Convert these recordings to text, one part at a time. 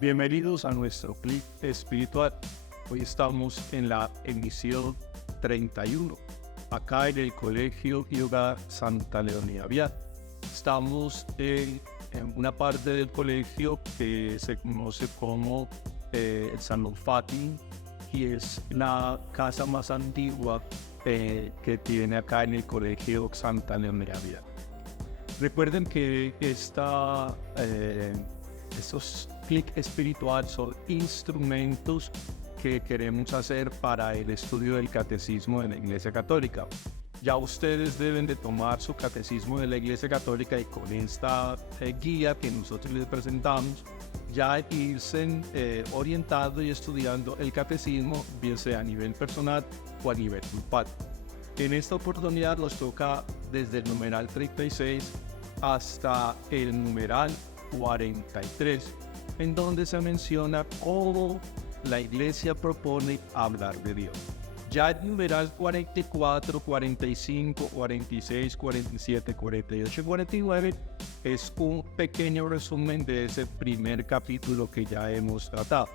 Bienvenidos a nuestro clip espiritual. Hoy estamos en la emisión 31, acá en el Colegio y Hogar Santa Leonía Vial. Estamos en una parte del colegio que se conoce como el Salón Fátima, y es la casa más antigua que tiene acá en el Colegio Santa Leonía Vial. Recuerden que estos clics espirituales son instrumentos que queremos hacer para el estudio del catecismo de la Iglesia Católica. Ya ustedes deben de tomar su catecismo de la Iglesia Católica y con esta guía que nosotros les presentamos, ya irse orientando y estudiando el catecismo, bien sea a nivel personal o a nivel grupal. En esta oportunidad nos toca desde el numeral 36 hasta el numeral 43, en donde se menciona cómo la Iglesia propone hablar de Dios. Ya el numeral 44, 45, 46, 47, 48 y 49 es un pequeño resumen de ese primer capítulo que ya hemos tratado.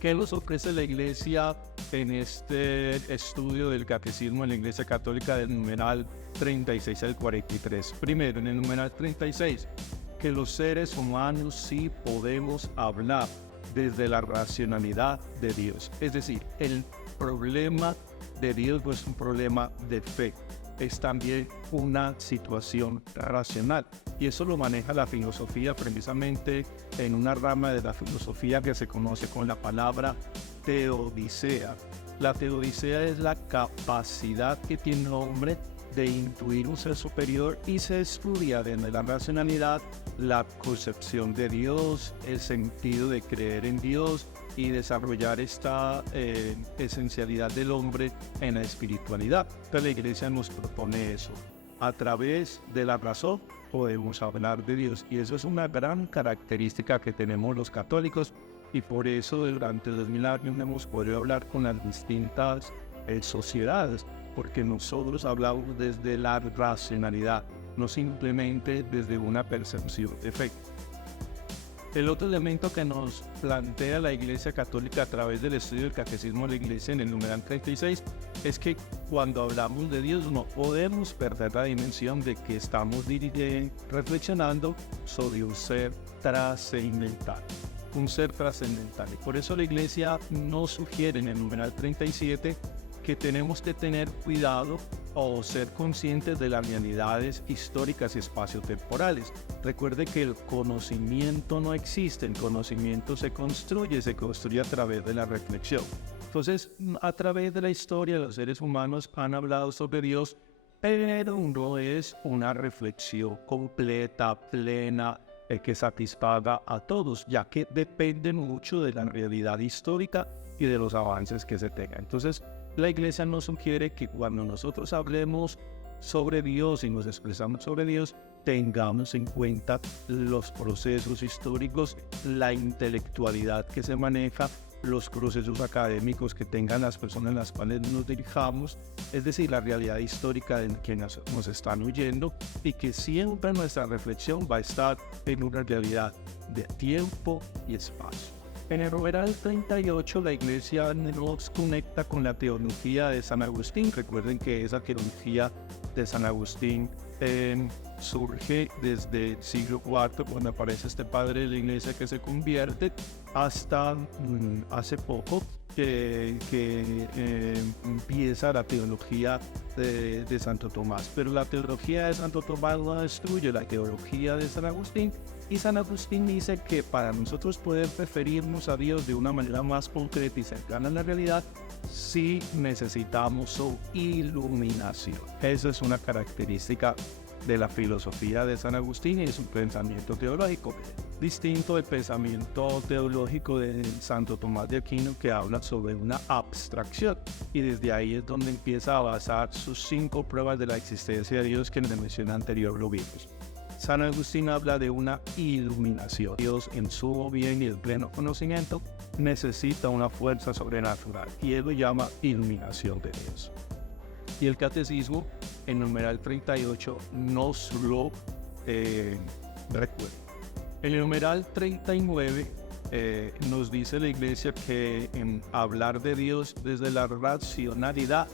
¿Qué nos ofrece la Iglesia en este estudio del Catecismo de la Iglesia Católica del numeral 36 al 43? Primero, en el numeral 36, que los seres humanos sí podemos hablar desde la racionalidad de Dios. Es decir, el problema de Dios no es un problema de fe, es también una situación racional. Y eso lo maneja la filosofía precisamente en una rama de la filosofía que se conoce con la palabra teodicea. La teodicea es la capacidad que tiene el hombre de intuir un ser superior, y se estudia desde la racionalidad la concepción de Dios, el sentido de creer en Dios y desarrollar esta esencialidad del hombre en la espiritualidad. Pero la Iglesia nos propone eso. A través de la razón podemos hablar de Dios, y eso es una gran característica que tenemos los católicos, y por eso durante 2000 años hemos podido hablar con las distintas sociedades, porque nosotros hablamos desde la racionalidad, no simplemente desde una percepción de fe. El otro elemento que nos plantea la Iglesia Católica a través del estudio del Catecismo de la Iglesia en el numeral 36 es que cuando hablamos de Dios no podemos perder la dimensión de que estamos reflexionando sobre un ser trascendental. Un ser trascendental. Y por eso la Iglesia nos sugiere en el numeral 37 que tenemos que tener cuidado o ser conscientes de las realidades históricas y espaciotemporales. Recuerde que el conocimiento no existe, el conocimiento se construye a través de la reflexión. Entonces, a través de la historia, los seres humanos han hablado sobre Dios, pero no es una reflexión completa, plena, que satisfaga a todos, ya que depende mucho de la realidad histórica y de los avances que se tengan. Entonces, la Iglesia nos sugiere que cuando nosotros hablemos sobre Dios y nos expresamos sobre Dios, tengamos en cuenta los procesos históricos, la intelectualidad que se maneja, los procesos académicos que tengan las personas en las cuales nos dirijamos, es decir, la realidad histórica de que nos están oyendo, y que siempre nuestra reflexión va a estar en una realidad de tiempo y espacio. En el numeral 38 la Iglesia nos conecta con la teología de San Agustín. Recuerden que esa teología de San Agustín surge desde el siglo IV, cuando aparece este padre de la Iglesia que se convierte, hasta hace poco que empieza la teología de Santo Tomás. Pero la teología de Santo Tomás no destruye la teología de San Agustín, y San Agustín dice que para nosotros poder referirnos a Dios de una manera más concreta y cercana a la realidad, sí necesitamos su iluminación. Esa es una característica de la filosofía de San Agustín y de su pensamiento teológico, distinto del pensamiento teológico de Santo Tomás de Aquino, que habla sobre una abstracción, y desde ahí es donde empieza a basar sus 5 pruebas de la existencia de Dios que en la mención anterior lo vimos. San Agustín habla de una iluminación. Dios, en su bien y el pleno conocimiento, necesita una fuerza sobrenatural, y él lo llama iluminación de Dios. Y el catecismo, en numeral 38, nos lo recuerda. En el numeral 39 nos dice la iglesia que hablar de Dios desde la racionalidad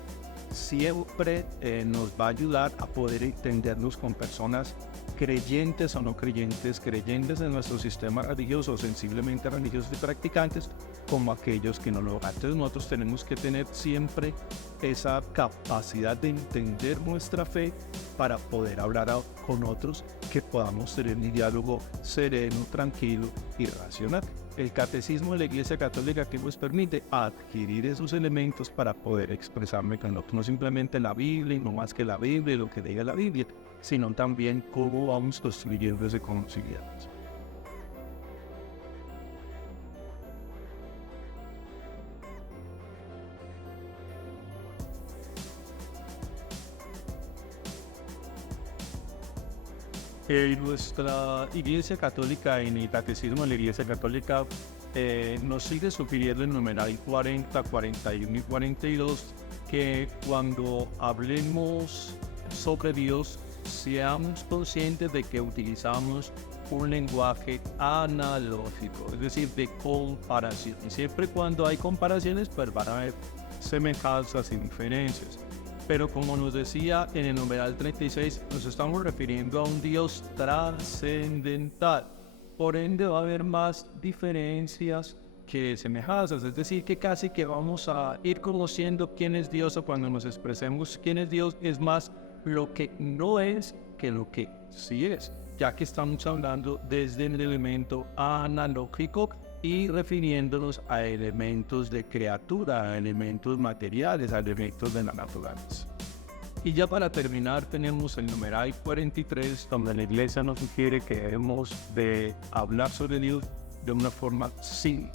siempre nos va a ayudar a poder entendernos con personas creyentes o no creyentes, creyentes en nuestro sistema religioso, sensiblemente religiosos y practicantes, como aquellos que no lo hagan. Entonces nosotros tenemos que tener siempre esa capacidad de entender nuestra fe para poder hablar con otros, que podamos tener un diálogo sereno, tranquilo y racional. El catecismo de la Iglesia Católica que nos permite adquirir esos elementos para poder expresarme con otros, no simplemente la Biblia y no más que la Biblia y lo que diga la Biblia, sino también cómo vamos construyendo ese conocimiento. Nuestra Iglesia Católica, en el Catecismo de la Iglesia Católica, nos sigue sugiriendo el numeral 40, 41 y 42, que cuando hablemos sobre Dios, seamos conscientes de que utilizamos un lenguaje analógico, es decir, de comparación. Y siempre cuando hay comparaciones, pues van a haber semejanzas y diferencias. Pero como nos decía en el numeral 36, nos estamos refiriendo a un Dios trascendental. Por ende va a haber más diferencias que semejanzas. Es decir, que casi que vamos a ir conociendo quién es Dios, o cuando nos expresemos quién es Dios, es más lo que no es que lo que sí es, ya que estamos hablando desde el elemento analógico y refiriéndonos a elementos de criatura, a elementos materiales, a elementos de la naturaleza. Y ya para terminar tenemos el numeral 43, donde la iglesia nos sugiere que debemos de hablar sobre Dios de una forma simple.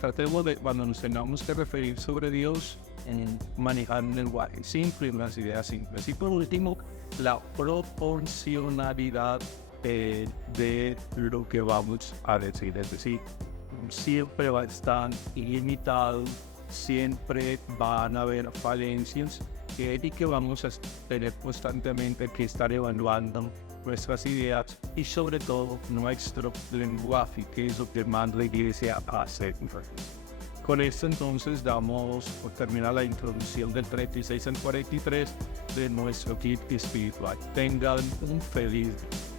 Tratemos de, cuando nos tengamos que referir sobre Dios, en manejar un lenguaje simple y unas ideas simples. Y por último, la proporcionalidad de lo que vamos a decir, es decir, siempre va a estar ilimitado, siempre van a haber falencias y que vamos a tener constantemente que estar evaluando nuestras ideas y sobre todo nuestro lenguaje, que es lo que manda la iglesia a hacer. Con esto entonces damos por terminar la introducción del 36 al 43 de nuestro kit espiritual. Tengan un feliz día.